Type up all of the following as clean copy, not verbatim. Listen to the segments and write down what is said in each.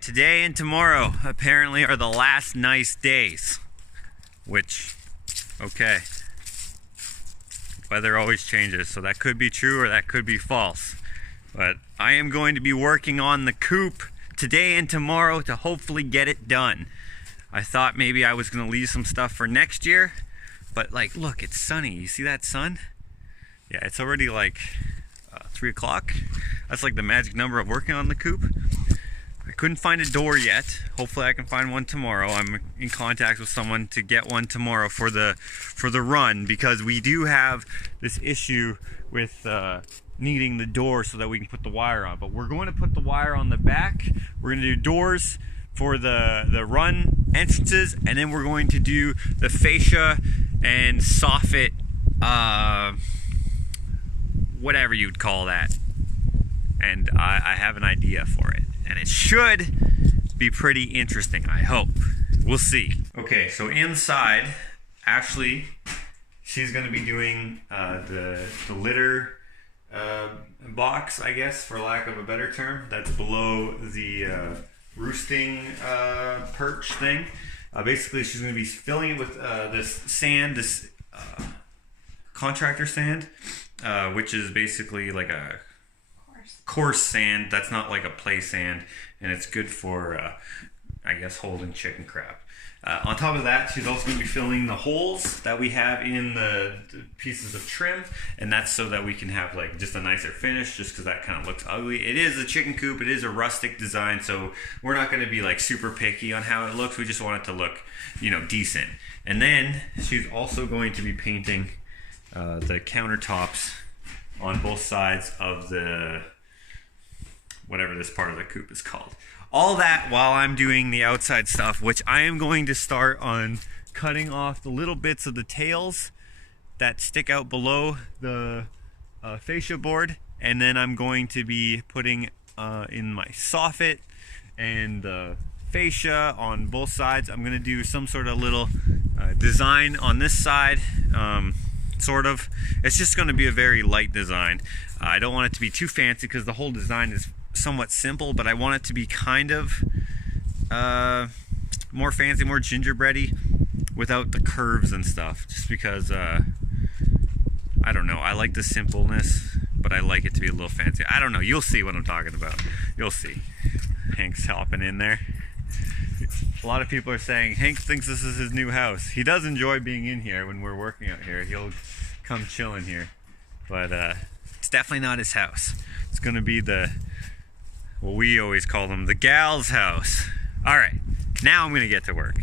Today and tomorrow apparently are the last nice days, which, okay, weather always changes, so that could be true or that could be false. But I am going to be working on the coop today and tomorrow to hopefully get it done. I thought maybe I was going to leave some stuff for next year, but like, look, it's sunny. You see that sun? Yeah, it's already like 3 o'clock. That's like the magic number of working on the coop. I couldn't find a door yet. Hopefully I can find one tomorrow. I'm in contact with someone to get one tomorrow for the run, because we do have this issue with needing the door so that we can put the wire on. But we're going to put the wire on the back. We're going to do doors for the run entrances, and then we're going to do the fascia and soffit, whatever you'd call that. And I have an idea for it. And it should be pretty interesting, I hope. We'll see. Okay, so inside, Ashley, she's going to be doing the litter box, I guess, for lack of a better term. That's below the roosting perch thing. Basically, she's going to be filling it with this sand, this contractor sand, which is basically like a coarse sand that's not like a play sand, and it's good for I guess holding chicken crap. On top of that, she's also going to be filling the holes that we have in the pieces of trim, and that's so that we can have like just a nicer finish, just because that kind of looks ugly. It is a chicken coop, it is a rustic design, so we're not going to be like super picky on how it looks. We just want it to look, you know, decent. And then she's also going to be painting the countertops on both sides of the whatever this part of the coop is called. All that while I'm doing the outside stuff, which I am going to start on cutting off the little bits of the tails that stick out below the fascia board, and then I'm going to be putting in my soffit and the fascia on both sides. I'm going to do some sort of little design on this side, sort of. It's just going to be a very light design. I don't want it to be too fancy because the whole design is somewhat simple, but I want it to be kind of more fancy, more gingerbready without the curves and stuff, just because I don't know, I like the simpleness, but I like it to be a little fancy. I don't know, you'll see what I'm talking about. You'll see. Hank's hopping in there. A lot of people are saying Hank thinks this is his new house. He does enjoy being in here when we're working out here. He'll come chill in here, but it's definitely not his house. It's gonna be what we always call them, the gal's house. All right, now I'm gonna get to work.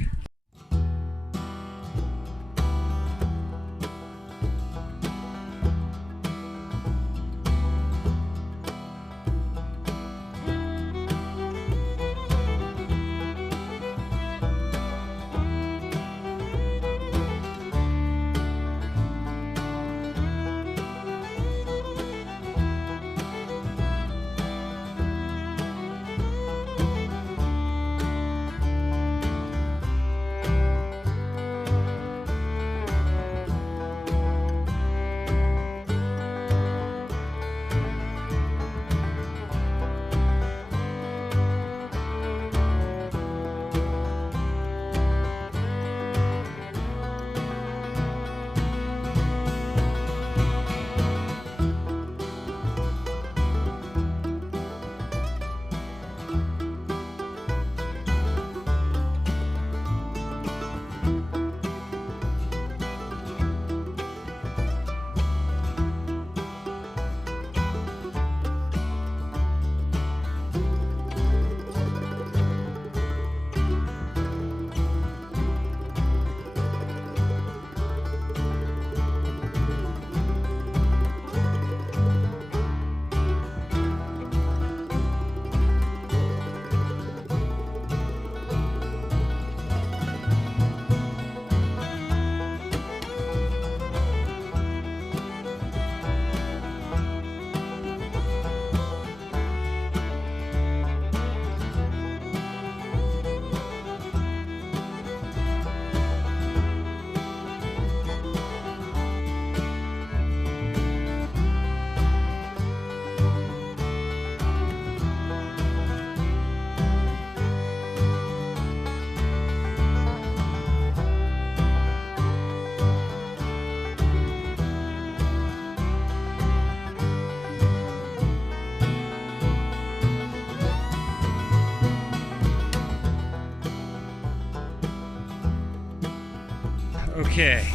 Okay,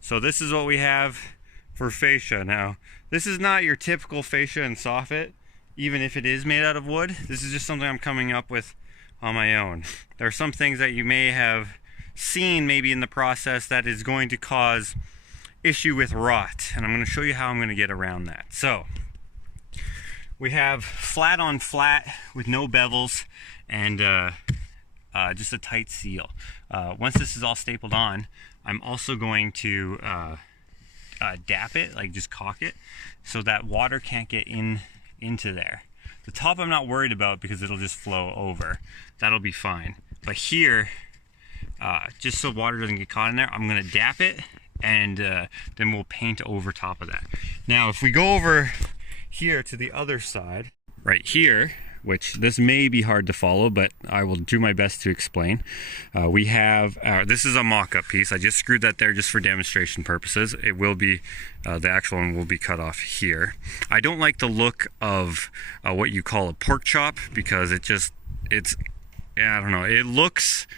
so this is what we have for fascia. Now, this is not your typical fascia and soffit, even if it is made out of wood. This is just something I'm coming up with on my own. There are some things that you may have seen maybe in the process that is going to cause issue with rot, and I'm going to show you how I'm going to get around that. So we have flat on flat with no bevels and just a tight seal. Once this is all stapled on, I'm also going to dap it, like just caulk it, so that water can't get into there. The top I'm not worried about because it'll just flow over. That'll be fine. But here, just so water doesn't get caught in there, I'm gonna dap it, and then we'll paint over top of that. Now, if we go over here to the other side, right here, which this may be hard to follow, but I will do my best to explain. We have, this is a mock-up piece. I just screwed that there just for demonstration purposes. It will be, the actual one will be cut off here. I don't like the look of what you call a pork chop, because it's, yeah, I don't know. It looks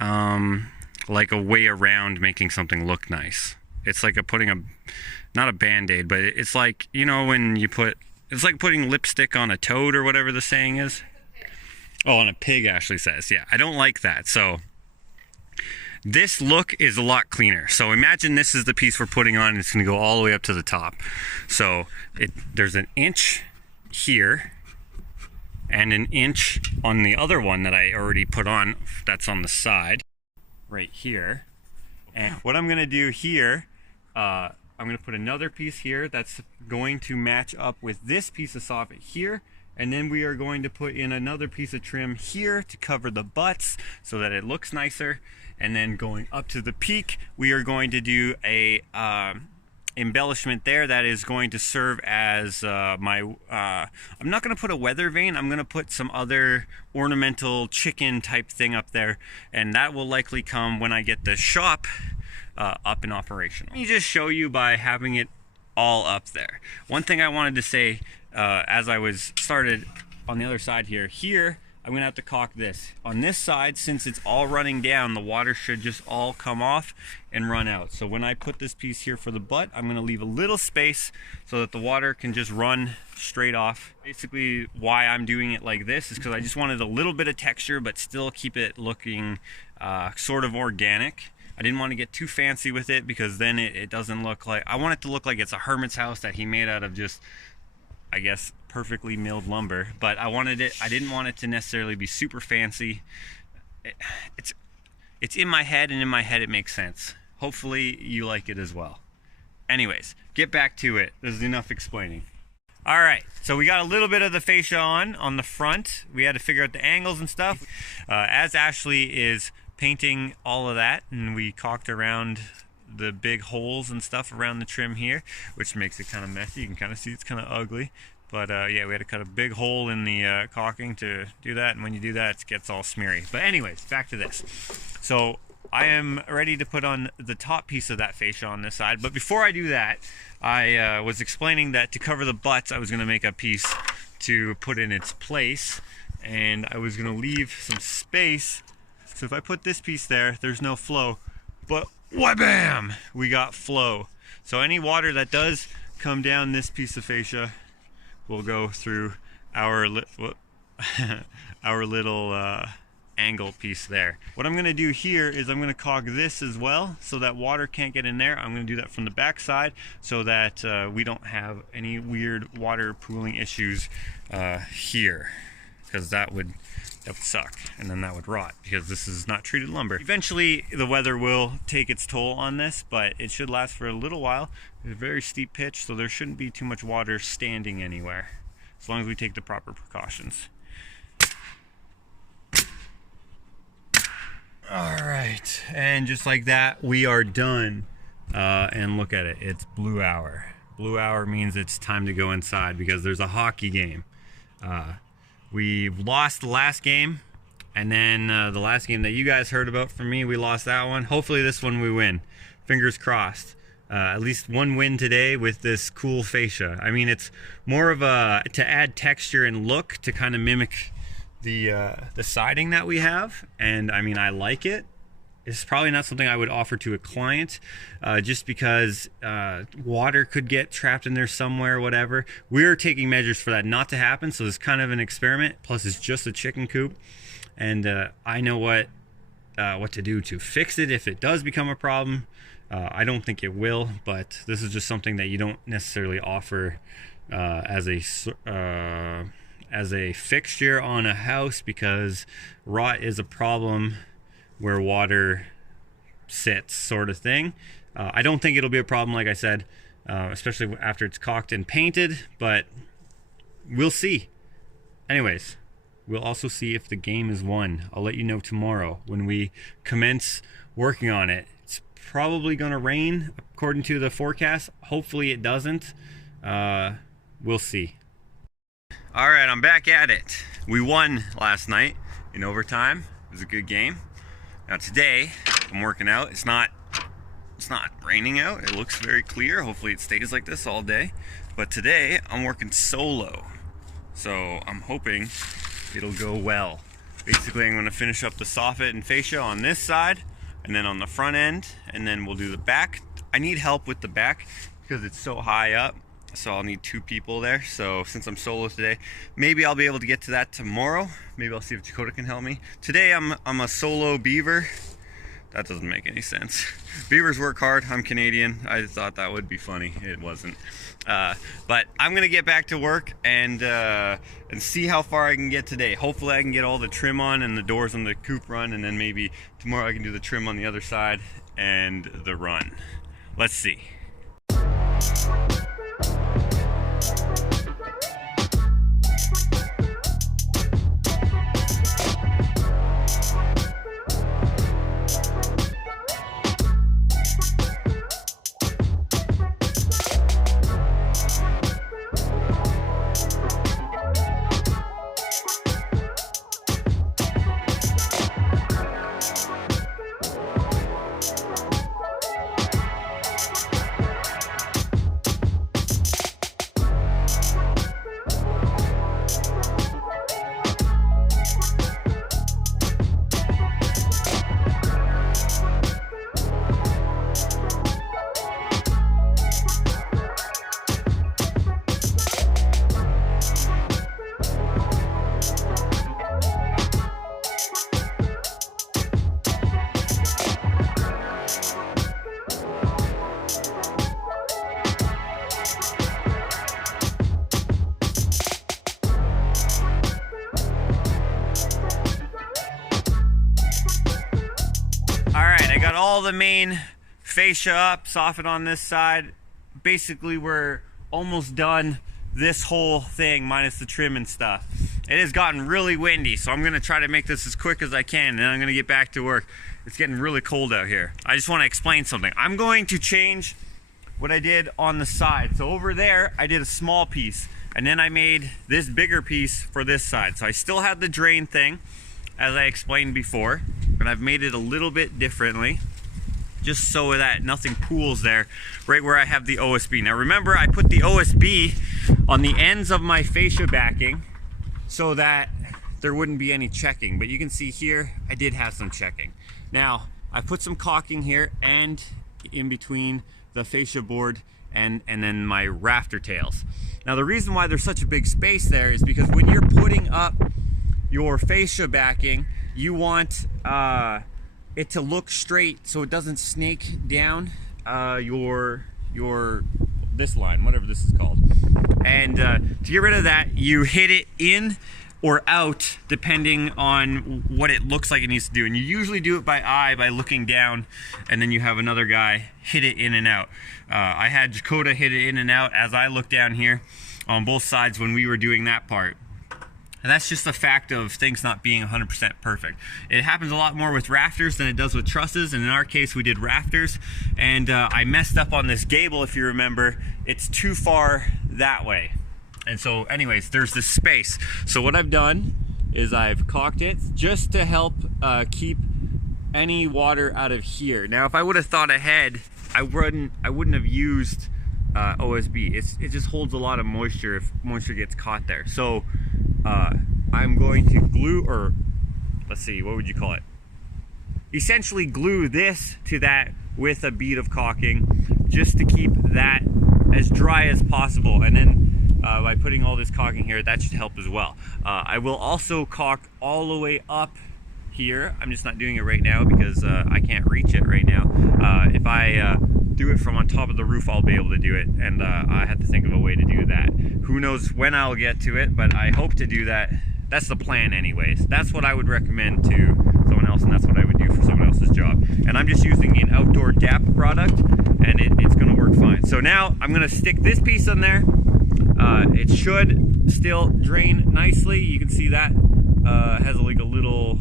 like a way around making something look nice. It's like not a Band-Aid, but it's like, you know, when you it's like putting lipstick on a toad or whatever the saying is. Oh, on a pig, Ashley says. Yeah, I don't like that. So this look is a lot cleaner. So imagine this is the piece we're putting on, and it's going to go all the way up to the top. So there's an inch here and an inch on the other one that I already put on, that's on the side right here. And what I'm going to do here, I'm going to put another piece here that's going to match up with this piece of soffit here, and then we are going to put in another piece of trim here to cover the butts so that it looks nicer. And then going up to the peak, we are going to do a embellishment there that is going to serve as I'm not going to put a weather vane, I'm going to put some other ornamental chicken type thing up there, and that will likely come when I get the shop up and operational. Let me just show you by having it all up there. One thing I wanted to say as I was started on the other side here, I'm gonna have to caulk this. On this side, since it's all running down, the water should just all come off and run out. So when I put this piece here for the butt, I'm gonna leave a little space so that the water can just run straight off. Basically, why I'm doing it like this is because I just wanted a little bit of texture, but still keep it looking sort of organic. I didn't want to get too fancy with it because then it doesn't look like, I want it to look like it's a hermit's house that he made out of just, I guess, perfectly milled lumber. But I didn't want it to necessarily be super fancy. It's in my head, and in my head it makes sense. Hopefully you like it as well. Anyways, get back to it. This is enough explaining. All right, so we got a little bit of the fascia on the front. We had to figure out the angles and stuff. As Ashley is painting all of that, and we caulked around the big holes and stuff around the trim here, which makes it kind of messy. You can kind of see it's kind of ugly, but yeah, we had to cut a big hole in the caulking to do that, and when you do that, it gets all smeary. But anyways, back to this. So I am ready to put on the top piece of that fascia on this side, but before I do that, I was explaining that to cover the butts, I was going to make a piece to put in its place, and I was going to leave some space. So if I put this piece there, there's no flow, but wha-bam, we got flow. So any water that does come down this piece of fascia will go through our little angle piece there. What I'm gonna do here is I'm gonna caulk this as well so that water can't get in there. I'm gonna do that from the back side so that we don't have any weird water pooling issues here, because that would suck, and then that would rot because this is not treated lumber. Eventually the weather will take its toll on this, but it should last for a little while. It's a very steep pitch, so there shouldn't be too much water standing anywhere as long as we take the proper precautions. All right, and just like that, we are done. And look at it, it's blue hour. Blue hour means it's time to go inside because there's a hockey game. We lost the last game, and then the last game that you guys heard about from me, we lost that one. Hopefully this one we win. Fingers crossed. At least one win today with this cool fascia. I mean, it's more of a to add texture and look to kind of mimic the siding that we have, and I mean, I like it. it's probably not something I would offer to a client, just because water could get trapped in there somewhere, whatever. We're taking measures for that not to happen, so it's kind of an experiment. Plus, it's just a chicken coop, and I know what to do to fix it if it does become a problem. I don't think it will, but this is just something that you don't necessarily offer as a fixture on a house, because rot is a problem where water sits, sort of thing. I don't think it'll be a problem, like I said, especially after it's caulked and painted, but we'll see. Anyways, we'll also see if the game is won. I'll let you know tomorrow when we commence working on it. It's probably gonna rain according to the forecast. Hopefully it doesn't. We'll see. All right, I'm back at it. We won last night in overtime. It was a good game. Now today, I'm working out. It's not raining out. It looks very clear. Hopefully it stays like this all day. But today, I'm working solo. So I'm hoping it'll go well. Basically, I'm gonna finish up the soffit and fascia on this side, and then on the front end, and then we'll do the back. I need help with the back because it's so high up. So I'll need 2 people there. So since I'm solo today, maybe I'll be able to get to that tomorrow. Maybe I'll see if Jakota can help me. Today I'm a solo beaver. That doesn't make any sense. Beavers work hard. I'm Canadian. I thought that would be funny. It wasn't. But I'm gonna get back to work and see how far I can get today. Hopefully I can get all the trim on and the doors on the coop run, and then maybe tomorrow I can do the trim on the other side and the run. Let's see. Alright, I got all the main fascia up, soffit on this side. Basically, we're almost done this whole thing, minus the trim and stuff. It has gotten really windy, so I'm going to try to make this as quick as I can, and then I'm going to get back to work. It's getting really cold out here. I just want to explain something. I'm going to change what I did on the side. So over there, I did a small piece, and then I made this bigger piece for this side. So I still had the drain thing, as I explained before, but I've made it a little bit differently, just so that nothing pools there, right where I have the OSB. Now remember, I put the OSB on the ends of my fascia backing so that there wouldn't be any checking, but you can see here, I did have some checking. Now, I put some caulking here and in between the fascia board and then my rafter tails. Now the reason why there's such a big space there is because when you're putting up your fascia backing, you want it to look straight so it doesn't snake down this line, whatever this is called. And to get rid of that, you hit it in or out depending on what it looks like it needs to do. And you usually do it by eye, by looking down, and then you have another guy hit it in and out. I had Jakota hit it in and out as I looked down here on both sides when we were doing that part. And that's just a fact of things not being 100% perfect. It happens a lot more with rafters than it does with trusses, and in our case we did rafters, and I messed up on this gable. If you remember, it's too far that way. And so anyways, there's this space. So what I've done is I've caulked it just to help keep any water out of here. Now if I would have thought ahead, I wouldn't have used OSB. It just holds a lot of moisture if moisture gets caught there. So I'm going to glue, or let's see, what would you call it? essentially glue this to that with a bead of caulking just to keep that as dry as possible. And then by putting all this caulking here, that should help as well. I will also caulk all the way up here. I'm just not doing it right now because I can't reach it right now. If I do it from on top of the roof, I'll be able to do it, and I have to think of a way to do that. Who knows when I'll get to it, but I hope to do that. That's the plan anyways. That's what I would recommend to someone else, and that's what I would do for someone else's job. And I'm just using an outdoor DAP product, and it's gonna work fine. So now I'm gonna stick this piece on there. It should still drain nicely. You can see that has like a little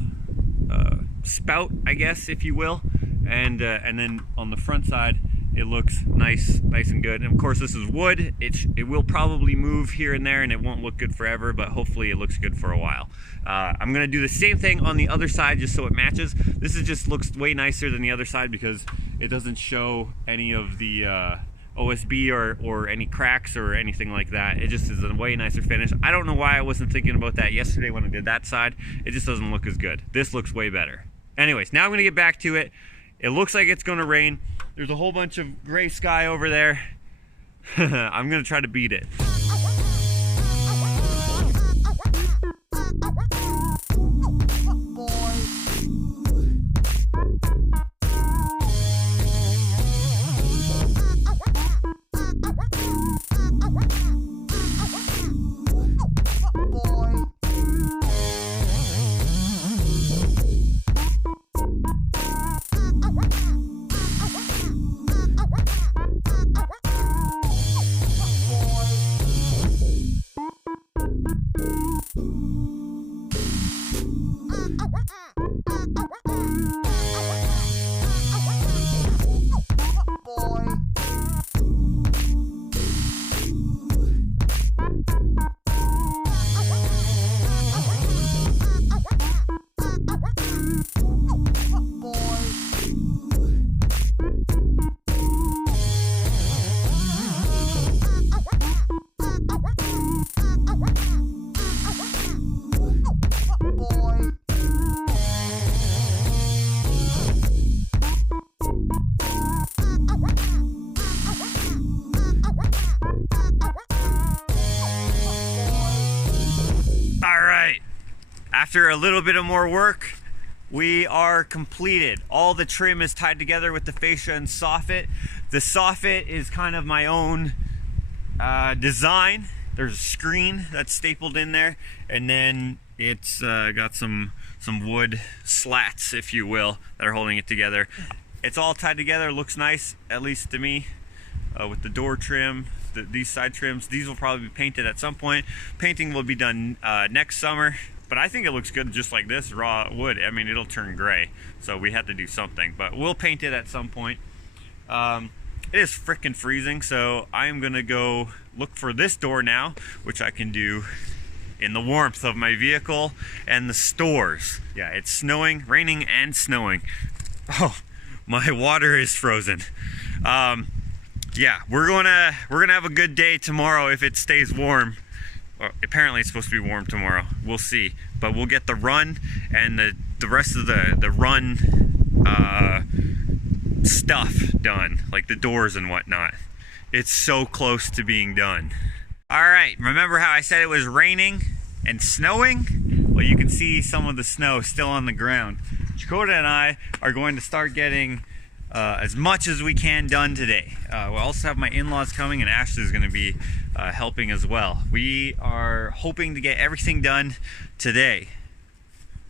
spout, I guess, if you will. And then on the front side, it looks nice and good. And of course, this is wood. It will probably move here and there, and it won't look good forever, but hopefully it looks good for a while. I'm gonna do the same thing on the other side just so it matches. This is just looks way nicer than the other side because it doesn't show any of the OSB or any cracks or anything like that. It just is a way nicer finish. I don't know why I wasn't thinking about that yesterday when I did that side. It just doesn't look as good. This looks way better. Anyways, now I'm gonna get back to it. It looks like it's gonna rain. There's a whole bunch of gray sky over there. I'm gonna try to beat it. After a little bit of more work, we are completed. All the trim is tied together with the fascia and soffit. The soffit is kind of my own design. There's a screen that's stapled in there, and then it's got some wood slats, if you will, that are holding it together. It's all tied together, looks nice, at least to me, with the door trim, these side trims. These will probably be painted at some point. Painting will be done next summer. But I think it looks good just like this, raw wood. I mean, it'll turn gray, so we have to do something. But we'll paint it at some point. It is frickin' freezing, so I'm gonna go look for this door now, which I can do in the warmth of my vehicle and the stores. Yeah, it's snowing, raining and snowing. Oh, my water is frozen. Yeah, we're gonna have a good day tomorrow if it stays warm. Well, apparently it's supposed to be warm tomorrow. We'll see, but we'll get the run and the rest of the run stuff done, like the doors and whatnot. It's so close to being done. All right, remember how I said it was raining and snowing? Well, you can see some of the snow still on the ground. Jakota and I are going to start getting as much as we can done today. We'll also have my in-laws coming, and Ashley's going to be helping as well. We are hoping to get everything done today,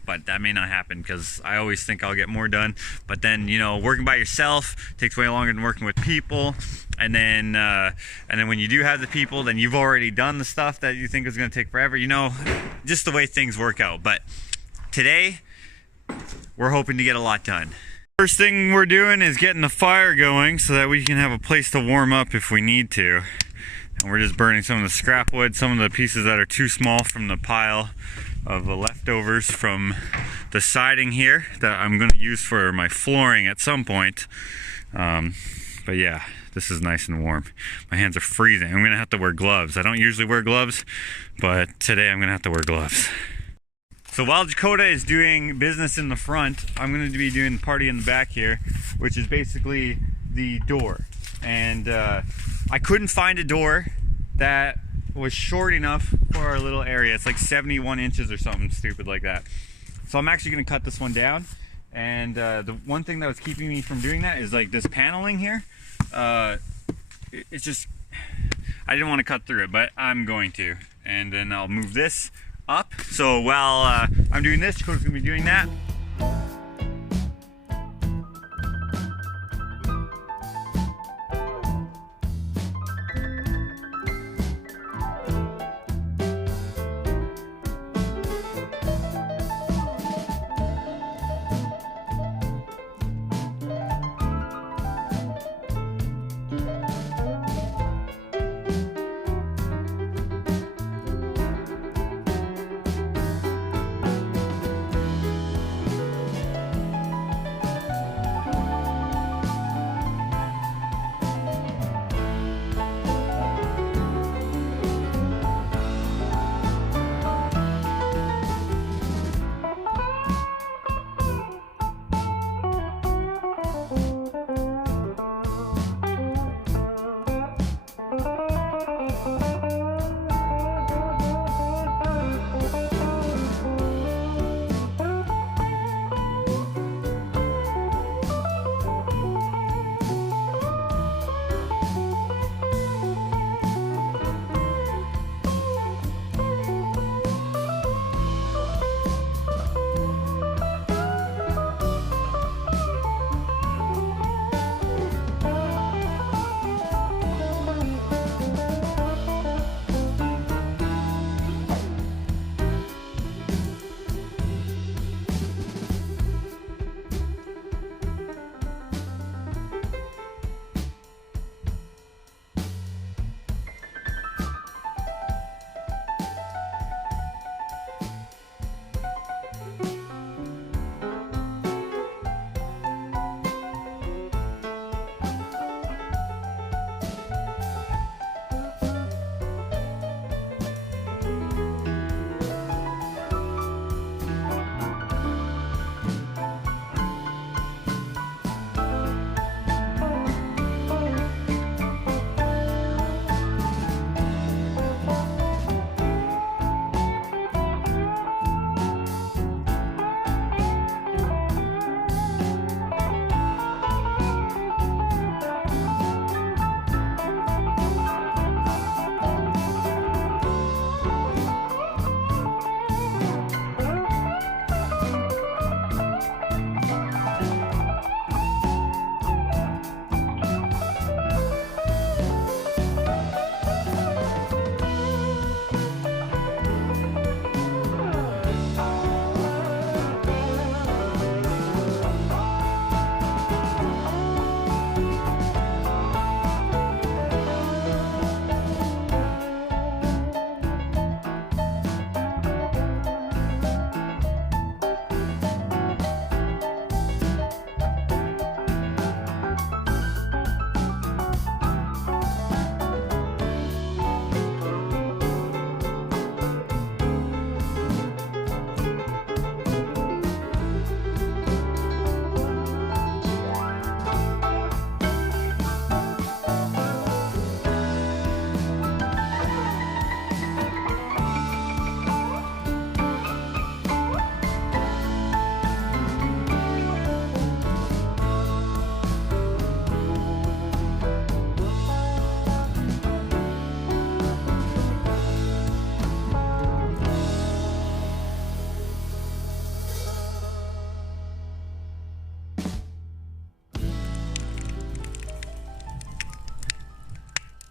but that may not happen because I always think I'll get more done. But then, you know, working by yourself takes way longer than working with people. And then when you do have the people, then you've already done the stuff that you think is going to take forever. You know, just the way things work out. But today, we're hoping to get a lot done. First thing we're doing is getting the fire going so that we can have a place to warm up if we need to. And we're just burning some of the scrap wood, some of the pieces that are too small from the pile of the leftovers from the siding here that I'm going to use for my flooring at some point. But yeah, this is nice and warm. My hands are freezing. I'm going to have to wear gloves. I don't usually wear gloves, but today I'm going to have to wear gloves. So while Jakota is doing business in the front, I'm going to be doing the party in the back here, which is basically the door. And I couldn't find a door that was short enough for our little area. It's like 71 inches or something stupid like that. So I'm actually going to cut this one down. And the one thing that was keeping me from doing that is like this paneling here. It's just, I didn't want to cut through it, but I'm going to. And then I'll move this up. So while I'm doing this, Jakota's going to be doing that.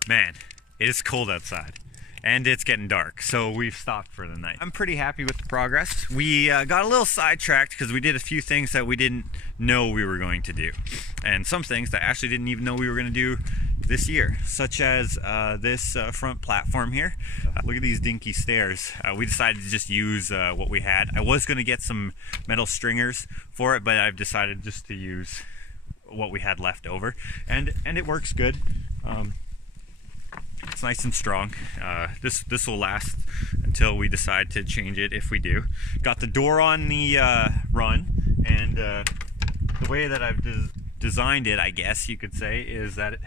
Man, it is cold outside and it's getting dark, so we've stopped for the night. I'm pretty happy with the progress. We got a little sidetracked because we did a few things that we didn't know we were going to do, and some things that I actually didn't even know we were going to do this year, such as this front platform here. Look at these dinky stairs. We decided to just use what we had. I was going to get some metal stringers for it, but I've decided just to use what we had left over, and it works good. It's nice and strong. This will last until we decide to change it, if we do. Got the door on the run, and the way that I've designed it, I guess you could say, is that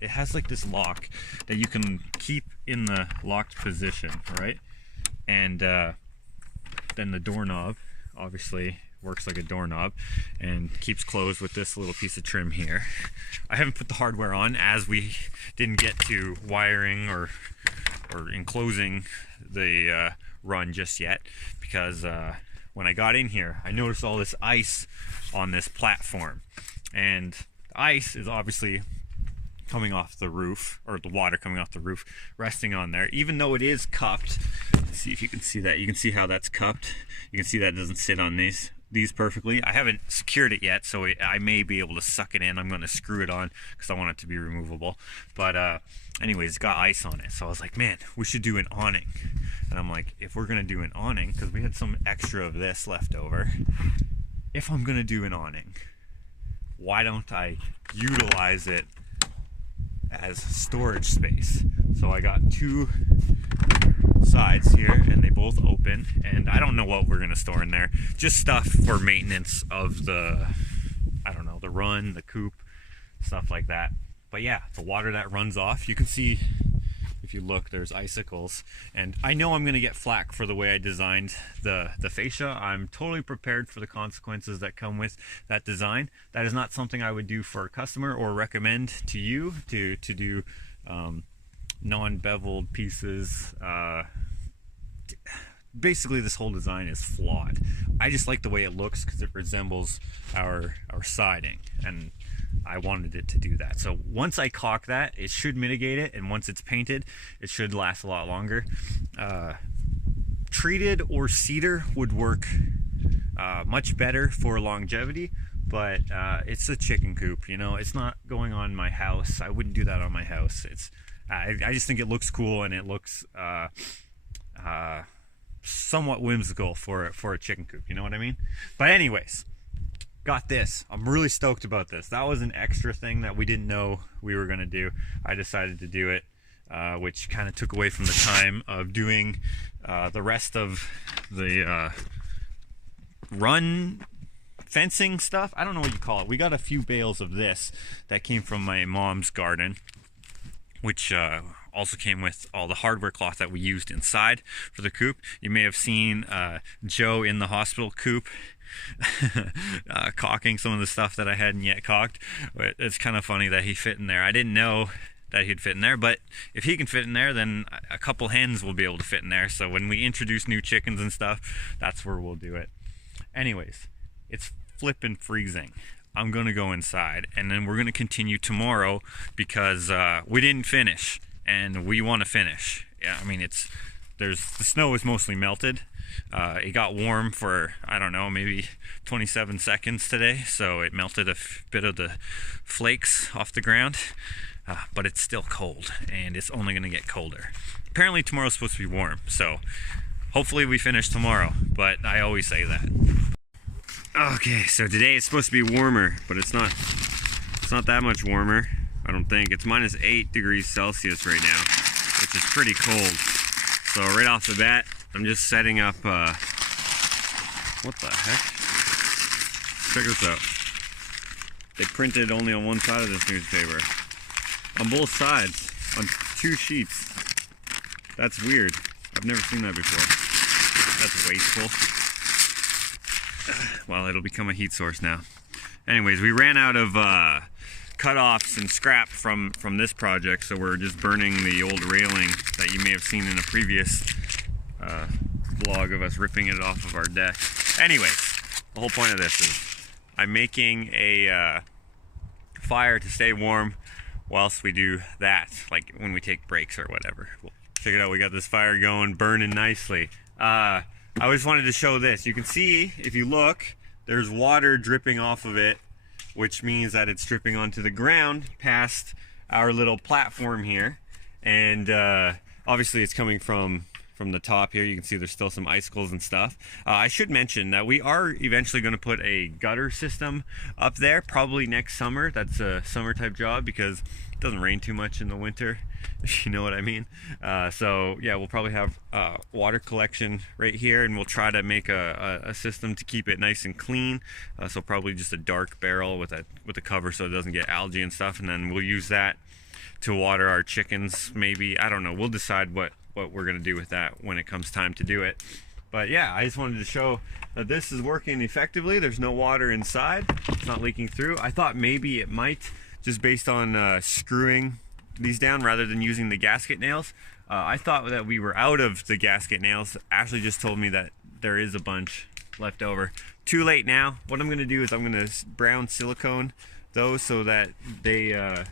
it has like this lock that you can keep in the locked position, right? And then the doorknob obviously works like a doorknob and keeps closed with this little piece of trim here. I haven't put the hardware on, as we didn't get to wiring or enclosing the run just yet, because when I got in here I noticed all this ice on this platform, and the ice is obviously coming off the roof, or the water coming off the roof, resting on there, even though it is cupped. Let's see if you can see that. You can see how that's cupped. You can see that doesn't sit on these perfectly. I haven't secured it yet, so I may be able to suck it in. I'm going to screw it on because I want it to be removable. But anyways, it's got ice on it, so I was like, man, we should do an awning. And I'm like, if we're going to do an awning, because we had some extra of this left over, if I'm going to do an awning, why don't I utilize it as storage space? So I got two sides here, and they both open, and I don't know what we're gonna store in there. Just stuff for maintenance of the, I don't know, the run, the coop, stuff like that. But yeah, the water that runs off, you can see, if you look, there's icicles, and I know I'm gonna get flack for the way I designed the fascia. I'm totally prepared for the consequences that come with that design. That is not something I would do for a customer or recommend to you to do non-beveled pieces. Basically, this whole design is flawed. I just like the way it looks because it resembles our siding, and I wanted it to do that. So once I caulk that, it should mitigate it, and once it's painted, it should last a lot longer. Treated or cedar would work much better for longevity, but it's a chicken coop, you know. It's not going on my house. I wouldn't do that on my house. It's I just think it looks cool, and it looks somewhat whimsical for a chicken coop, you know what I mean? But anyways, got this. I'm really stoked about this. That was an extra thing that we didn't know we were gonna do. I decided to do it, which kind of took away from the time of doing the rest of the run fencing stuff. I don't know what you call it. We got a few bales of this that came from my mom's garden, which also came with all the hardware cloth that we used inside for the coop. You may have seen Joe in the hospital coop caulking some of the stuff that I hadn't yet caulked. But it's kind of funny that he fit in there. I didn't know that he'd fit in there, but if he can fit in there, then a couple hens will be able to fit in there. So when we introduce new chickens and stuff, that's where we'll do it. Anyways, it's flippin' freezing. I'm gonna go inside, and then we're gonna continue tomorrow because we didn't finish, and we want to finish. Yeah, I mean, the snow is mostly melted. It got warm for, I don't know, maybe 27 seconds today, so it melted a bit of the flakes off the ground, but it's still cold, and it's only gonna get colder. Apparently tomorrow's supposed to be warm, so hopefully we finish tomorrow, but I always say that. Okay, so today it's supposed to be warmer, but it's not that much warmer, I don't think. It's -8 degrees Celsius right now, which is pretty cold. So right off the bat, I'm just setting up, what the heck? Check this out. They printed only on one side of this newspaper. On both sides, on 2 sheets. That's weird. I've never seen that before. That's wasteful. Well, it'll become a heat source now. Anyways, we ran out of cut-offs and scrap from this project, so we're just burning the old railing that you may have seen in a previous vlog of us ripping it off of our deck. Anyways, the whole point of this is I'm making a fire to stay warm whilst we do that, like when we take breaks or whatever. Well, check it out, we got this fire going, burning nicely. I always wanted to show this. You can see, if you look, there's water dripping off of it, which means that it's dripping onto the ground past our little platform here. And obviously it's coming from from the top here. You can see there's still some icicles and stuff. I should mention that we are eventually going to put a gutter system up there, probably next summer. That's a summer type job because it doesn't rain too much in the winter, if you know what I mean. So yeah, we'll probably have water collection right here, and we'll try to make a system to keep it nice and clean. So probably just a dark barrel with a cover so it doesn't get algae and stuff, and then we'll use that to water our chickens. Maybe, I don't know, we'll decide what we're gonna do with that when it comes time to do it. But yeah, I just wanted to show that this is working effectively. There's no water inside, it's not leaking through. I thought maybe it might, just based on screwing these down rather than using the gasket nails. I thought that we were out of the gasket nails. Ashley just told me that there is a bunch left over. Too late now. What I'm gonna do is I'm gonna brown silicone those so that they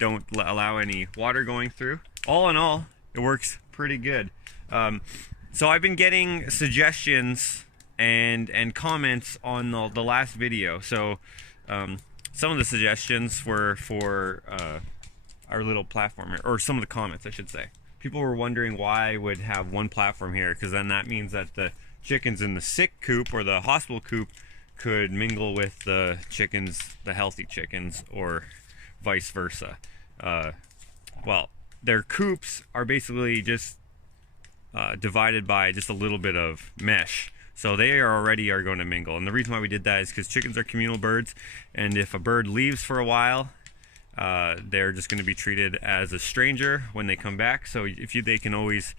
don't allow any water going through. All in all, it works pretty good. So I've been getting suggestions and comments on the last video. So some of the suggestions were for our little platform here, or some of the comments I should say. People were wondering why I would have one platform here, because then that means that the chickens in the sick coop or the hospital coop could mingle with the chickens, the healthy chickens, or vice versa. Well, their coops are basically just divided by just a little bit of mesh, so they already are going to mingle. And the reason why we did that is because chickens are communal birds, and if a bird leaves for a while, they're just going to be treated as a stranger when they come back. So they can always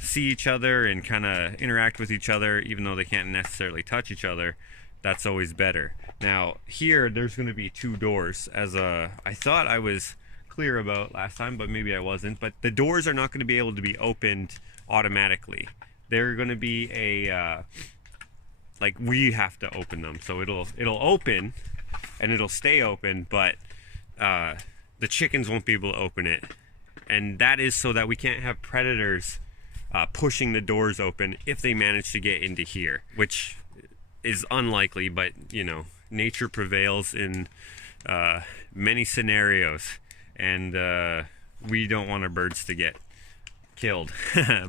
see each other and kind of interact with each other, even though they can't necessarily touch each other. That's always better. Now here, there's going to be two doors, as I thought I was clear about last time, but maybe I wasn't. But the doors are not going to be able to be opened automatically. They're going to be a like, we have to open them. So it'll open and it'll stay open, but the chickens won't be able to open it, and that is so that we can't have predators pushing the doors open if they manage to get into here, which is unlikely, but you know, nature prevails in many scenarios, and we don't want our birds to get killed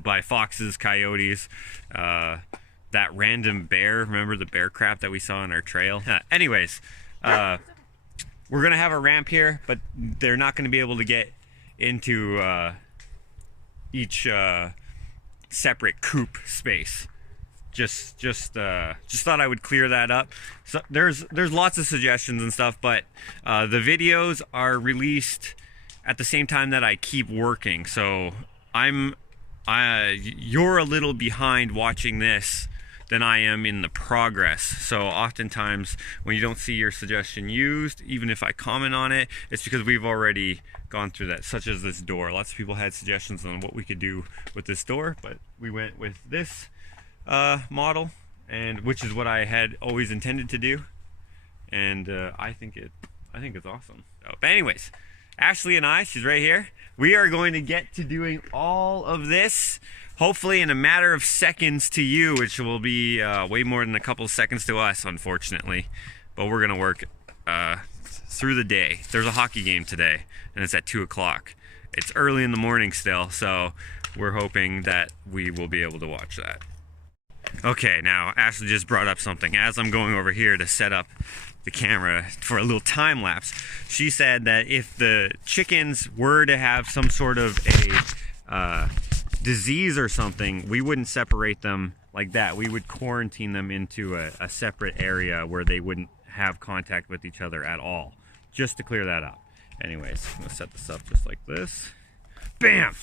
by foxes, coyotes, that random bear. Remember the bear crap that we saw on our trail? Anyways, we're gonna have a ramp here, but they're not gonna be able to get into each separate coop space. Just thought I would clear that up. So there's lots of suggestions and stuff, but the videos are released at the same time that I keep working. So you're a little behind watching this than I am in the progress. So oftentimes when you don't see your suggestion used, even if I comment on it, it's because we've already gone through that, such as this door. Lots of people had suggestions on what we could do with this door, but we went with this model, and which is what I had always intended to do, and I think it's awesome. So, but anyways, Ashley and I, she's right here, we are going to get to doing all of this hopefully in a matter of seconds to you, which will be way more than a couple of seconds to us, unfortunately. But we're gonna work through the day. There's a hockey game today, and it's at 2 o'clock. It's early in the morning still, so we're hoping that we will be able to watch that. Okay, now Ashley just brought up something. As I'm going over here to set up the camera for a little time lapse, she said that if the chickens were to have some sort of a disease or something, we wouldn't separate them like that. We would quarantine them into a separate area where they wouldn't have contact with each other at all, just to clear that up. Anyways, I'm gonna set this up just like this. Bam!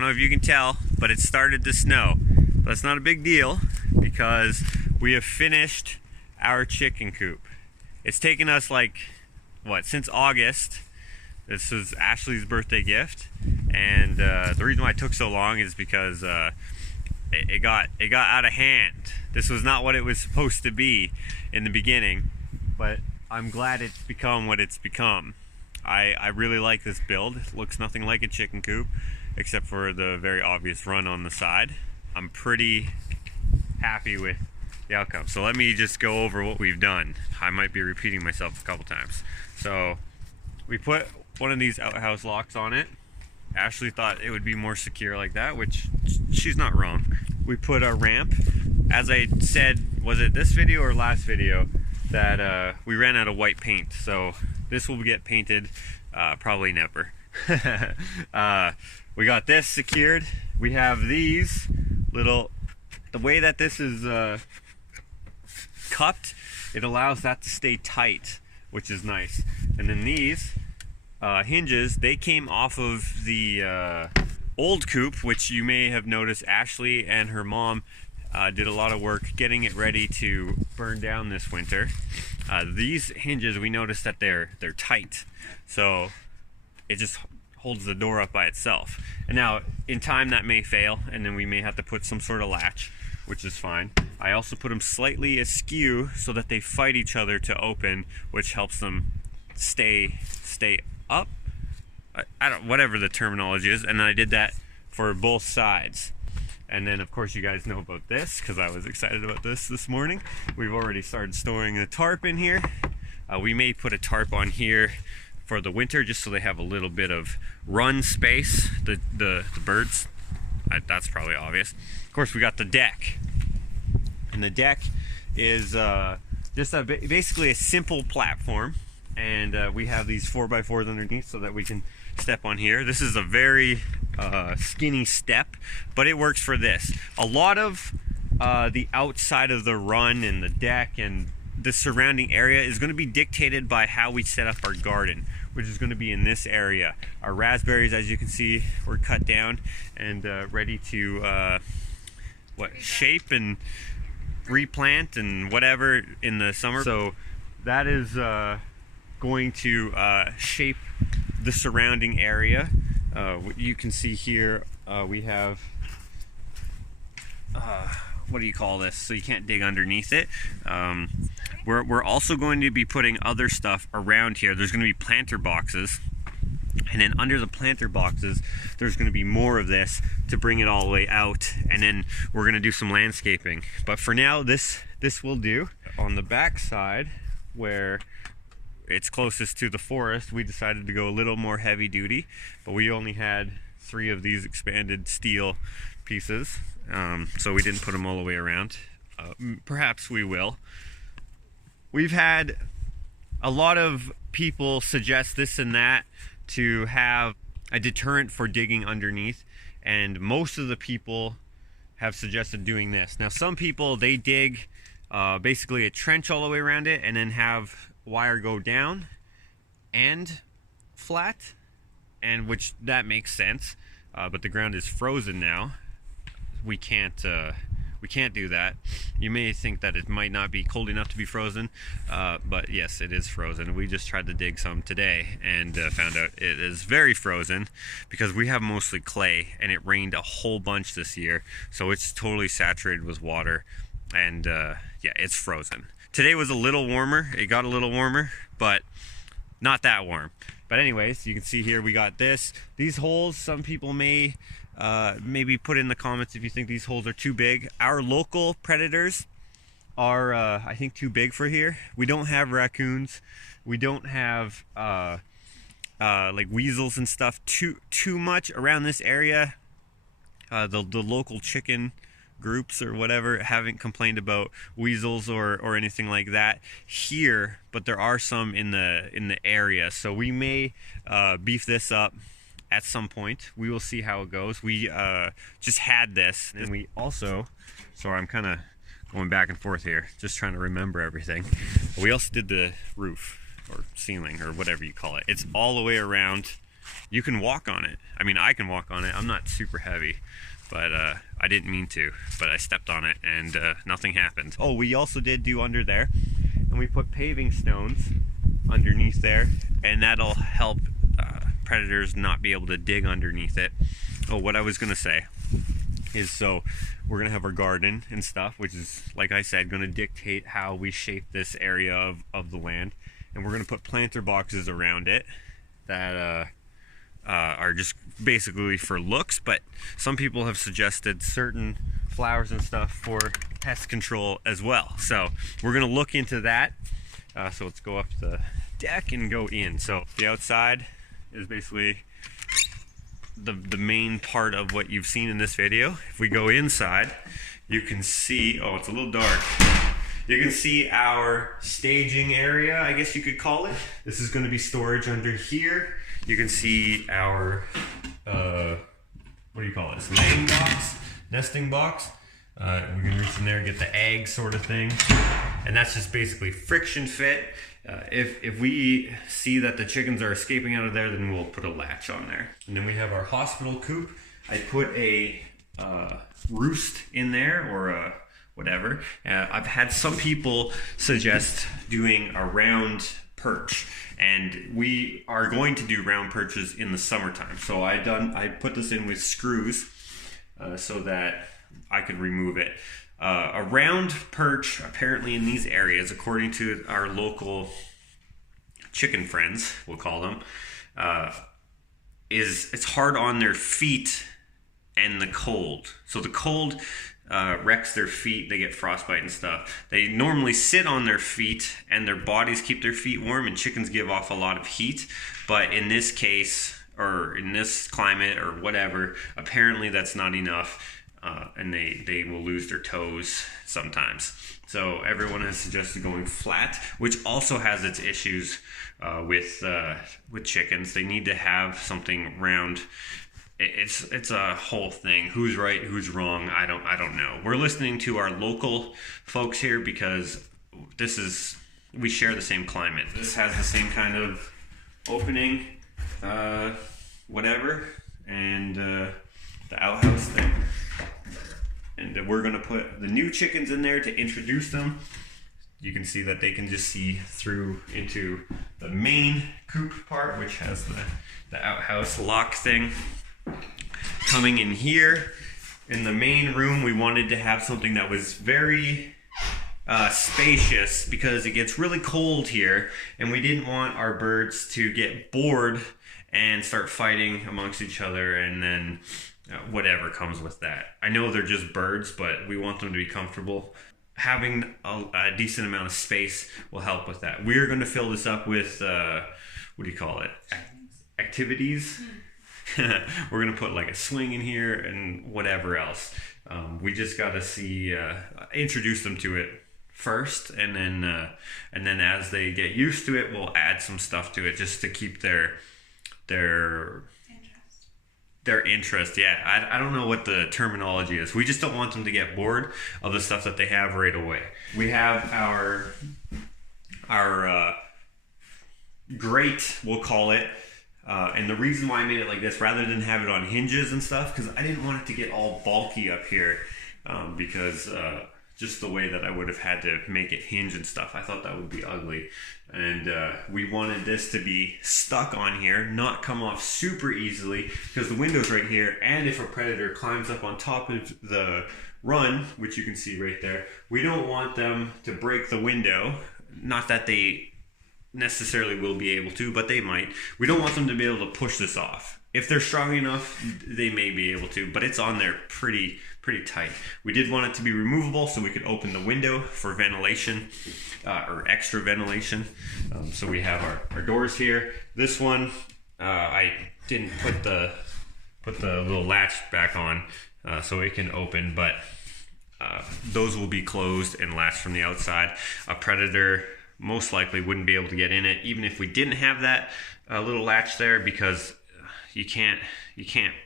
don't know if you can tell, but it started to snow. But that's not a big deal because we have finished our chicken coop. It's taken us like, what, since August. This was Ashley's birthday gift, and the reason why it took so long is because it got out of hand. This was not what it was supposed to be in the beginning, but I'm glad it's become what it's become. I really like this build. It looks nothing like a chicken coop, except for the very obvious run on the side. I'm pretty happy with the outcome. So let me just go over what we've done. I might be repeating myself a couple times. So we put one of these outhouse locks on it. Ashley thought it would be more secure like that, which she's not wrong. We put a ramp. As I said, was it this video or last video, that we ran out of white paint. So this will get painted, probably never. We got this secured. We have these little, the way that this is cupped, it allows that to stay tight, which is nice. And then these hinges, they came off of the old coop, which you may have noticed Ashley and her mom did a lot of work getting it ready to burn down this winter. These hinges, we noticed that they're tight, so it just holds the door up by itself. And now in time that may fail, and then we may have to put some sort of latch, which is fine. I also put them slightly askew so that they fight each other to open, which helps them stay up. I don't, whatever the terminology is. And I did that for both sides. And then of course you guys know about this because I was excited about this morning. We've already started storing a tarp in here. We may put a tarp on here for the winter just so they have a little bit of run space. The birds, that's probably obvious. Of course we got the deck. And the deck is just basically a simple platform. And we have these 4x4s underneath so that we can step on here. This is a very skinny step, but it works for this. A lot of the outside of the run and the deck and the surrounding area is going to be dictated by how we set up our garden, which is going to be in this area. Our raspberries, as you can see, were cut down and ready to shape and replant and whatever in the summer. So that is going to shape the surrounding area. You can see here we have what do you call this, so you can't dig underneath it. We're also going to be putting other stuff around here. There's going to be planter boxes, and then under the planter boxes there's going to be more of this to bring it all the way out, and then we're going to do some landscaping. But for now this will do. On the back side, where it's closest to the forest, we decided to go a little more heavy duty, but we only had 3 of these expanded steel pieces, so we didn't put them all the way around. Perhaps we will. We've had a lot of people suggest this and that to have a deterrent for digging underneath, and most of the people have suggested doing this. Now some people, they dig basically a trench all the way around it and then have wire go down and flat, and which that makes sense, but the ground is frozen now. We can't do that. You may think that it might not be cold enough to be frozen, but yes, it is frozen. We just tried to dig some today and found out it is very frozen because we have mostly clay and it rained a whole bunch this year, so it's totally saturated with water, and yeah, it's frozen. Today was a little warmer. It got a little warmer, but not that warm. But anyways, you can see here we got these holes. Some people may maybe put in the comments if you think these holes are too big. Our local predators are I think too big for here. We don't have raccoons. We don't have like weasels and stuff too much around this area. The local chicken groups or whatever haven't complained about weasels or anything like that here, but there are some in the area, so we may beef this up at some point. We will see how it goes. We just had this, and we also, sorry, I'm kind of going back and forth here, just trying to remember everything. We also did the roof or ceiling or whatever you call it. It's all the way around You can walk on it. I mean, I can walk on it. I'm not super heavy, but I didn't mean to, but I stepped on it and nothing happened. Oh, we also did do under there, and we put paving stones underneath there, and that'll help predators not be able to dig underneath it. Oh, what I was gonna say is, so we're gonna have our garden and stuff, which is, like I said, gonna dictate how we shape this area of the land, and we're gonna put planter boxes around it that are just basically for looks, but some people have suggested certain flowers and stuff for pest control as well. So we're gonna look into that. So let's go up the deck and go in. So the outside is basically the main part of what you've seen in this video. If we go inside, you can see, oh, it's a little dark. You can see our staging area, I guess you could call it. This is going to be storage under here. You can see our, what do you call it? It's laying box, nesting box. We're going to reach in there and get the egg sort of thing. And that's just basically friction fit. If we see that the chickens are escaping out of there, then we'll put a latch on there. And then we have our hospital coop. I put a roost in there, or a whatever. I've had some people suggest doing a round perch, and we are going to do round perches in the summertime. So I put this in with screws so that I could remove it. A round perch, apparently in these areas, according to our local chicken friends, we'll call them, it's hard on their feet and the cold. So the cold wrecks their feet, they get frostbite and stuff. They normally sit on their feet and their bodies keep their feet warm, and chickens give off a lot of heat. But in this case, or in this climate or whatever, apparently that's not enough. And they will lose their toes sometimes. So everyone has suggested going flat, which also has its issues with chickens. They need to have something round. It's a whole thing. Who's right, who's wrong? I don't know. We're listening to our local folks here because we share the same climate. This has the same kind of opening, whatever, and the outhouse thing. And we're going to put the new chickens in there to introduce them. You can see that they can just see through into the main coop part, which has the outhouse lock thing. Coming in here, in the main room, we wanted to have something that was very spacious, because it gets really cold here, and we didn't want our birds to get bored and start fighting amongst each other, and then whatever comes with that. I know they're just birds, but we want them to be comfortable. Having a decent amount of space will help with that. We're going to fill this up with, what do you call it? Activities. We're going to put like a swing in here and whatever else. We just got to see, introduce them to it first, and then as they get used to it, we'll add some stuff to it just to keep their interest. Yeah, I don't know what the terminology is. We just don't want them to get bored of the stuff that they have right away. We have our grate, we'll call it, and the reason why I made it like this rather than have it on hinges and stuff, because I didn't want it to get all bulky up here, because just the way that I would have had to make it hinge and stuff, I thought that would be ugly. And we wanted this to be stuck on here, not come off super easily, because the window's right here, and if a predator climbs up on top of the run, which you can see right there, we don't want them to break the window. Not that they necessarily will be able to, but they might. We don't want them to be able to push this off. If they're strong enough, they may be able to, but it's on there pretty tight. We did want it to be removable so we could open the window for ventilation, or extra ventilation. So we have our doors here. This one, I didn't put the little latch back on so it can open, but those will be closed and latched from the outside. A predator most likely wouldn't be able to get in it, even if we didn't have that little latch there, because you can't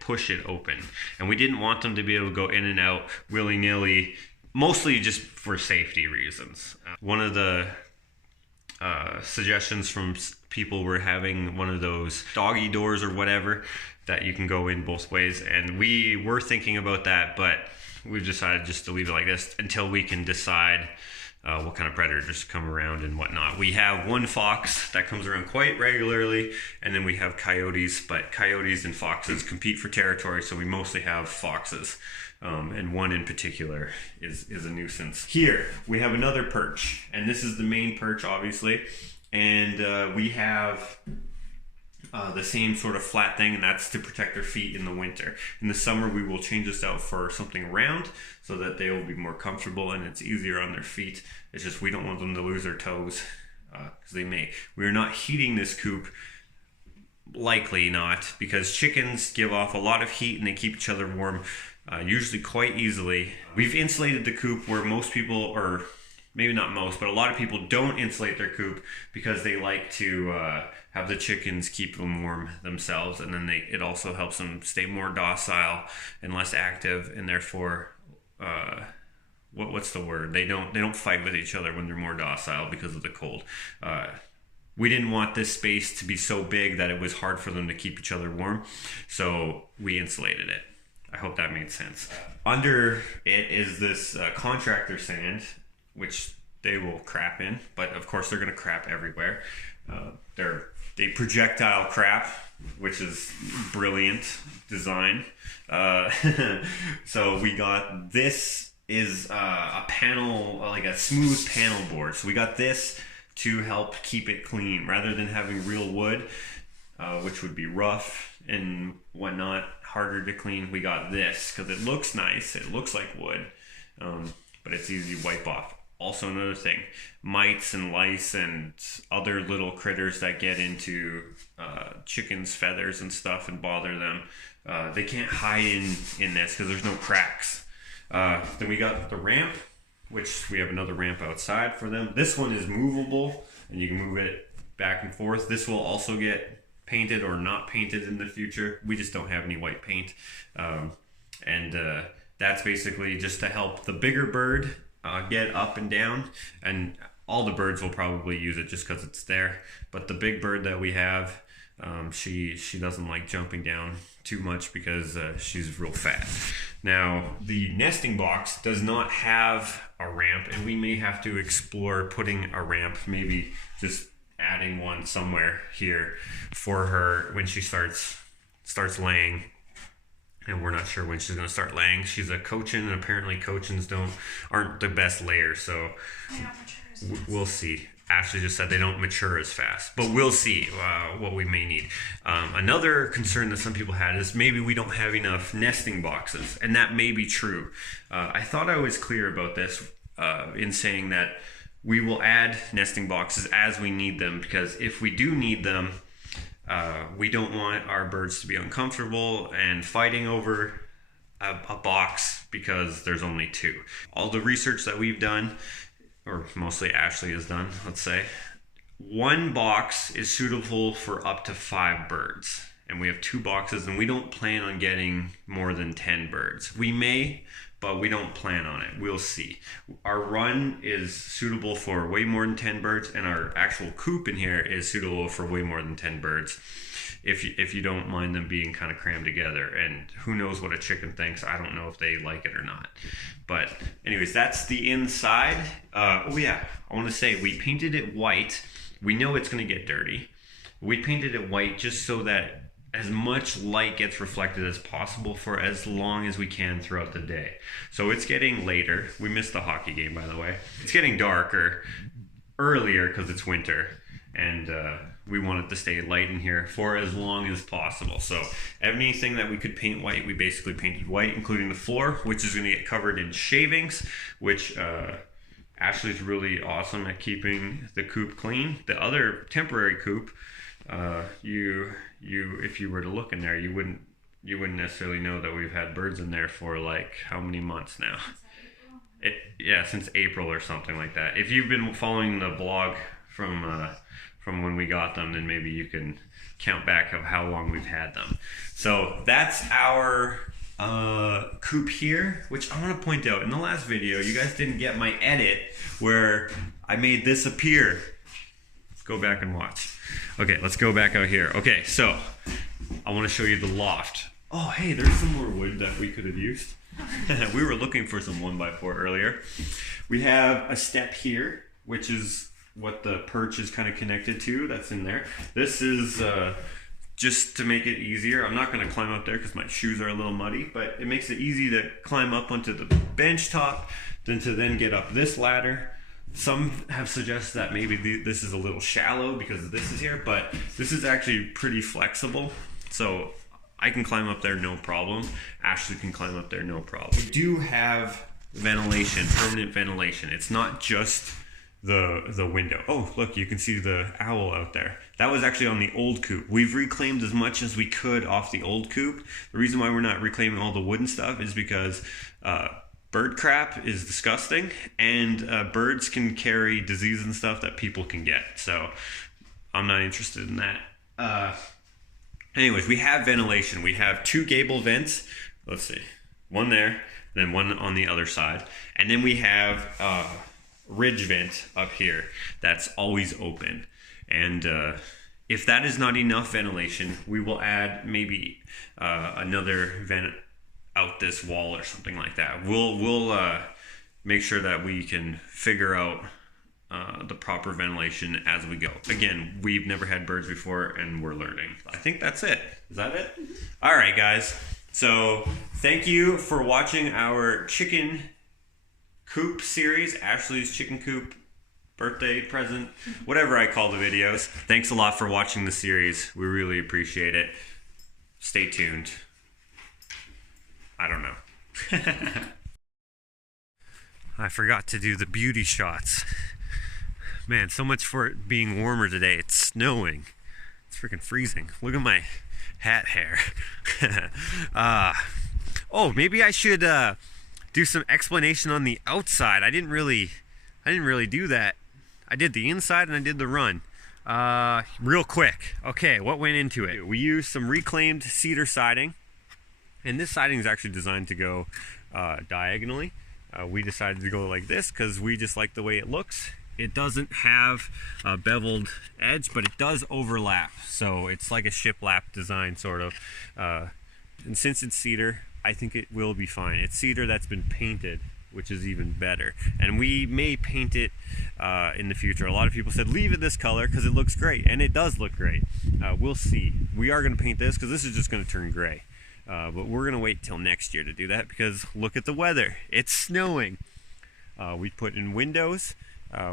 push it open, and we didn't want them to be able to go in and out willy-nilly, mostly just for safety reasons. One of the suggestions from people were having one of those doggy doors or whatever that you can go in both ways, and we were thinking about that, but we've decided just to leave it like this until we can decide what kind of predators come around and whatnot. We have one fox that comes around quite regularly, and then we have coyotes, but coyotes and foxes compete for territory, so we mostly have foxes. And one in particular is a nuisance. Here, we have another perch, and this is the main perch, obviously, and we have the same sort of flat thing, and that's to protect their feet in the winter. In the summer, we will change this out for something round so that they will be more comfortable and it's easier on their feet. It's just we don't want them to lose their toes, because they may. We are not heating this coop. Likely not, because chickens give off a lot of heat and they keep each other warm usually quite easily. We've insulated the coop where most people, or maybe not most, but a lot of people don't insulate their coop because they like to have the chickens keep them warm themselves, and then it also helps them stay more docile and less active, and therefore what's the word? They don't fight with each other when they're more docile because of the cold. We didn't want this space to be so big that it was hard for them to keep each other warm, so we insulated it. I hope that made sense. Under it is this contractor sand, which they will crap in, but of course they're going to crap everywhere. They projectile crap, which is brilliant design. So we got this is a panel, like a smooth panel board. So we got this to help keep it clean rather than having real wood, which would be rough and whatnot, harder to clean. We got this because it looks nice, it looks like wood, but it's easy to wipe off. Also, another thing, mites and lice and other little critters that get into chickens' feathers and stuff and bother them, they can't hide in this because there's no cracks. Then we got the ramp, which we have another ramp outside for them. This one is movable and you can move it back and forth. This will also get painted or not painted in the future. We just don't have any white paint. That's basically just to help the bigger bird get up and down, and all the birds will probably use it just because it's there, but the big bird that we have, she doesn't like jumping down too much because she's real fat. Now the nesting box does not have a ramp, and we may have to explore putting a ramp, maybe just adding one somewhere here for her when she starts laying. And we're not sure when she's going to start laying. She's a cochin, and apparently cochins aren't the best layers, so we'll see. Ashley just said they don't mature as fast, but we'll see what we may need. Another concern that some people had is maybe we don't have enough nesting boxes, and that may be true. I thought I was clear about this in saying that we will add nesting boxes as we need them, because if we do need them, we don't want our birds to be uncomfortable and fighting over a box because there's only two. All the research that we've done, or mostly Ashley has done, let's say, one box is suitable for up to 5 birds. And we have 2 boxes, and we don't plan on getting more than 10 birds. We may, but we don't plan on it. We'll see. Our run is suitable for way more than 10 birds, and our actual coop in here is suitable for way more than 10 birds, if you don't mind them being kind of crammed together. And who knows what a chicken thinks. I don't know if they like it or not. But anyways, that's the inside. Oh yeah, I want to say we painted it white. We know it's going to get dirty. We painted it white just so that as much light gets reflected as possible for as long as we can throughout the day. So it's getting later. We missed the hockey game, by the way. It's getting darker earlier because it's winter, and we want it to stay light in here for as long as possible. So anything that we could paint white, we basically painted white, including the floor, which is going to get covered in shavings, which Ashley's really awesome at keeping the coop clean. The other temporary coop, if you were to look in there, you wouldn't necessarily know that we've had birds in there for like how many months now? Since April or something like that. If you've been following the blog from when we got them, then maybe you can count back of how long we've had them. So that's our coop here, which I want to point out, in the last video you guys didn't get my edit where I made this appear. Go back and watch. Okay, let's go back out here. Okay, so I want to show you the loft. Oh, hey, there's some more wood that we could have used. We were looking for some 1x4 earlier. We have a step here, which is what the perch is kind of connected to. That's in there. This is just to make it easier. I'm not going to climb up there because my shoes are a little muddy, but it makes it easy to climb up onto the bench top, then get up this ladder. Some have suggested that maybe this is a little shallow because this is here, but this is actually pretty flexible. So I can climb up there no problem. Ashley can climb up there no problem. We do have ventilation, permanent ventilation. It's not just the window. Oh, look, you can see the owl out there. That was actually on the old coop. We've reclaimed as much as we could off the old coop. The reason why we're not reclaiming all the wooden stuff is because bird crap is disgusting, and birds can carry disease and stuff that people can get. So I'm not interested in that. Anyways, we have ventilation. We have 2 gable vents. Let's see. One there, then one on the other side. And then we have ridge vent up here that's always open. And if that is not enough ventilation, we will add maybe another vent out this wall or something like that. We'll make sure that we can figure out the proper ventilation as we go. Again, we've never had birds before and we're learning. I think that's it. Is that it? All right, guys. So thank you for watching our chicken coop series, Ashley's chicken coop birthday present, whatever I call the videos. Thanks a lot for watching the series. We really appreciate it. Stay tuned. I don't know. I forgot to do the beauty shots. Man, so much for it being warmer today. It's snowing. It's freaking freezing. Look at my hat hair. Oh, maybe I should do some explanation on the outside. I didn't really do that. I did the inside and I did the run. Real quick. Okay, what went into it? We used some reclaimed cedar siding, and this siding is actually designed to go diagonally. We decided to go like this because we just like the way it looks. It doesn't have a beveled edge, but it does overlap. So it's like a shiplap design sort of. And since it's cedar, I think it will be fine. It's cedar that's been painted, which is even better. And we may paint it in the future. A lot of people said leave it this color because it looks great, and it does look great. We'll see. We are going to paint this because this is just going to turn gray. But we're going to wait till next year to do that because look at the weather. It's snowing. We put in windows,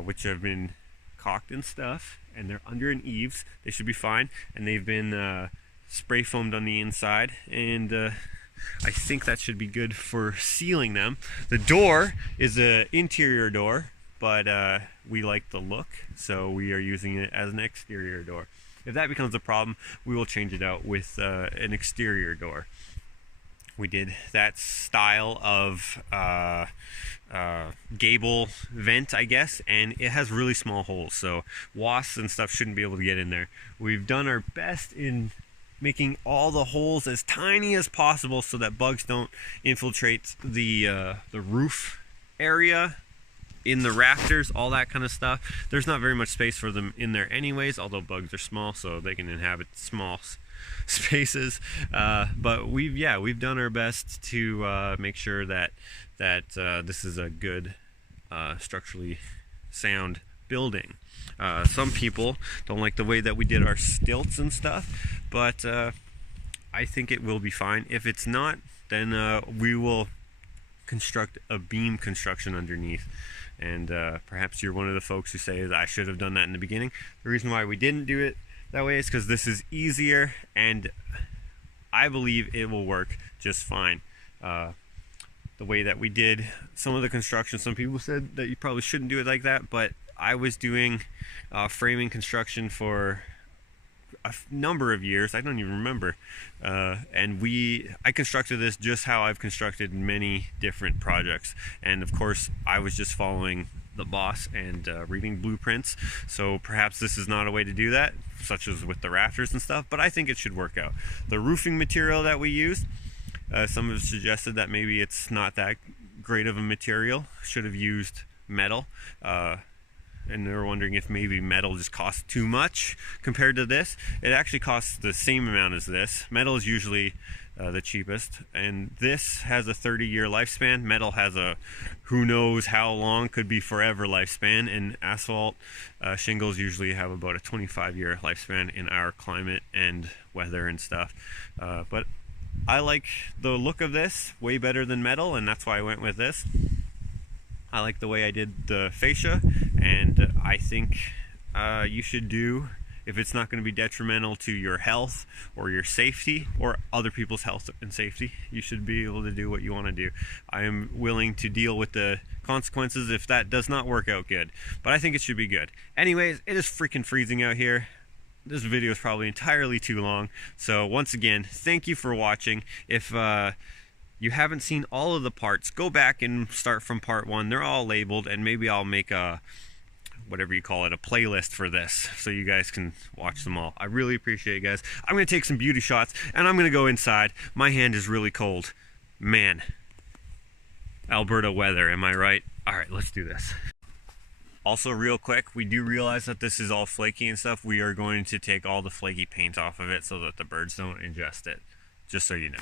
which have been caulked and stuff, and they're under an eaves. They should be fine, and they've been spray foamed on the inside, and I think that should be good for sealing them. The door is an interior door, but we like the look, so we are using it as an exterior door. If that becomes a problem, we will change it out with an exterior door. We did that style of gable vent, I guess, and it has really small holes, so wasps and stuff shouldn't be able to get in there. We've done our best in making all the holes as tiny as possible so that bugs don't infiltrate the roof area, in the rafters, all that kind of stuff. There's not very much space for them in there anyways, although bugs are small, so they can inhabit small spaces. But we've done our best to make sure that this is a good structurally sound building. Some people don't like the way that we did our stilts and stuff, but I think it will be fine. If it's not, then we will construct a beam construction underneath. And perhaps you're one of the folks who say that I should have done that in the beginning. The reason why we didn't do it that way is because this is easier, and I believe it will work just fine. The way that we did some of the construction, some people said that you probably shouldn't do it like that, but I was doing framing construction for a number of years. I don't even remember. And I constructed this just how I've constructed many different projects. And of course, I was just following the boss and reading blueprints. So perhaps this is not a way to do that, such as with the rafters and stuff, but I think it should work out. The roofing material that we used, some have suggested that maybe it's not that great of a material. Should have used metal. and they're wondering if maybe metal just costs too much compared to this. It actually costs the same amount as this. Metal is usually the cheapest, and this has a 30-year lifespan. Metal has a who knows how long, could be forever lifespan, and asphalt shingles usually have about a 25-year lifespan in our climate and weather and stuff. But I like the look of this way better than metal, and that's why I went with this. I like the way I did the fascia, and I think you should do, if it's not going to be detrimental to your health or your safety or other people's health and safety, you should be able to do what you want to do. I am willing to deal with the consequences if that does not work out good, but I think it should be good. Anyways, it is freaking freezing out here. This video is probably entirely too long, so once again, thank you for watching. If you haven't seen all of the parts, go back and start from part 1. They're all labeled, and maybe I'll make a, whatever you call it, a playlist for this, so you guys can watch them all. I really appreciate it, guys. I'm going to take some beauty shots, and I'm going to go inside. My hand is really cold. Man. Alberta weather, am I right? All right, let's do this. Also, real quick, we do realize that this is all flaky and stuff. We are going to take all the flaky paint off of it so that the birds don't ingest it, just so you know.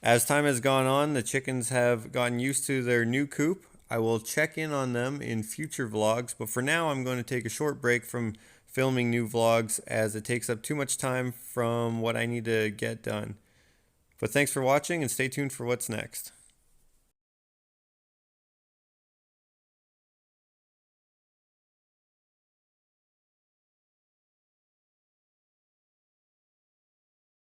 As time has gone on, the chickens have gotten used to their new coop. I will check in on them in future vlogs, but for now I'm going to take a short break from filming new vlogs as it takes up too much time from what I need to get done. But thanks for watching and stay tuned for what's next.